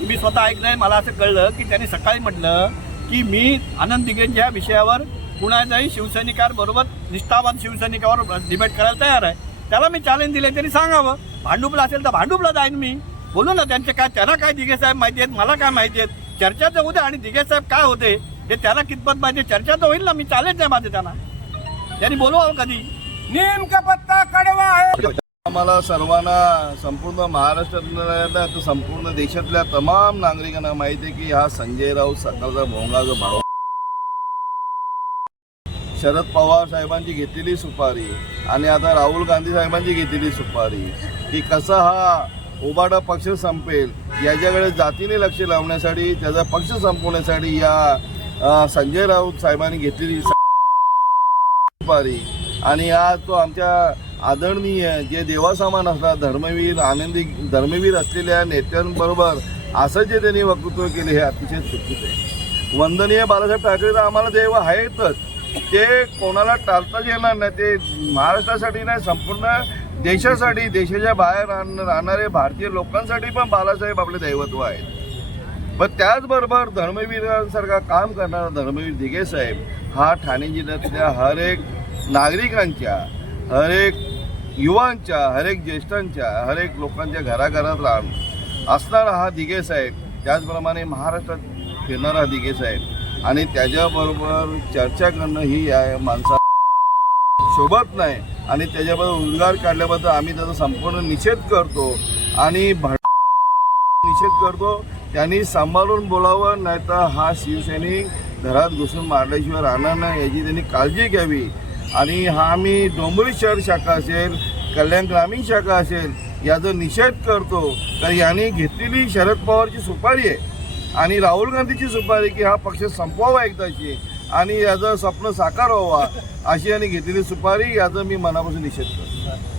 मी स्वतः ऐकलंय मला असं कळलं की त्यांनी सकाळी म्हटलं की मी आनंद दिगेंच्या विषयावर कुणाच्याही शिवसैनिकांबरोबर निष्ठावान शिवसैनिकावर डिबेट करायला तयार आहे. त्याला मी चॅलेंज दिले त्यांनी सांगावं. भांडुपला असेल तर भांडुपला जाईन मी. बोलू ना त्यांचे काय त्यांना काय दिगे साहेब माहिती आहेत मला काय माहिती आहेत? चर्चा तर होते आणि दिगे साहेब काय होते हे त्याला कितपत माहिती? चर्चा तर होईल ना मी चॅलेंज आहे माझं त्यांना. त्यांनी बोलवावं कधी? नेमका पत्ता कडवा आहे. आम्हाला सर्वांना संपूर्ण महाराष्ट्रातल्या संपूर्ण देशातल्या तमाम नागरिकांना माहिती आहे की हा संजय राऊत सकाळचा भोंगा जो भाडो शरद पवार साहेबांची घेतलेली सुपारी आणि आता राहुल गांधी साहेबांची घेतलेली सुपारी. की कसा हा उबाडा पक्ष संपेल याच्याकडे जातीने लक्ष लावण्यासाठी त्याचा पक्ष संपवण्यासाठी या संजय राऊत साहेबांनी घेतलेली सुपारी. आणि आज तो आमच्या आदरणीय जे देवासमान असतात धर्मवीर आनंदी धर्मवीर असलेल्या नेत्यांबरोबर असं जे त्यांनी वक्तृत्व केले हे अतिशय चुकीचं आहे. वंदनीय बाळासाहेब ठाकरे तर आम्हाला देव आहेतच ते कोणाला टाळताच येणार नाही ते महाराष्ट्रासाठी नाही संपूर्ण देशासाठी देशाच्या बाहेर राहणारे भारतीय लोकांसाठी पण बालासाहेब आपले दैवत्व आहेत. पण त्याचबरोबर धर्मवीरांसारखा काम करणारा धर्मवीर दिघे साहेब हा ठाणे जिल्ह्यातल्या हर एक नागरिकांच्या हर एक युवांच्या हर एक ज्येष्ठांच्या हर एक लोकांच्या घराघरात राहण असणारा हा दिघे साहेब त्याचप्रमाणे महाराष्ट्रात फिरणारा दिघे साहेब आणि त्याच्याबरोबर चर्चा करणं ही या माणसा शोभत नाही. आणि त्याच्याबद्दल उद्गार काढल्याबद्दल आम्ही त्याचा संपूर्ण निषेध करतो. आणि भड निषेध करतो. त्यांनी सांभाळून बोलावं नाही तर हा शिवसैनिक घरात घुसून मारल्याशिवाय राहणार नाही याची त्यांनी काळजी घ्यावी. आणि हा आम्ही डोंबरी शहर शाखा असेल कल्याण ग्रामीण शाखा असेल याचा निषेध करतो. तर यांनी घेतलेली शरद पवारची सुपारी आहे. आणि राहुल गांधीची सुपारी की हा पक्ष संपवावा एकदाची आणि याचं स्वप्न साकार व्हावा अशी यांनी घेतलेली सुपारी याचा मी मनापासून निषेध करतो.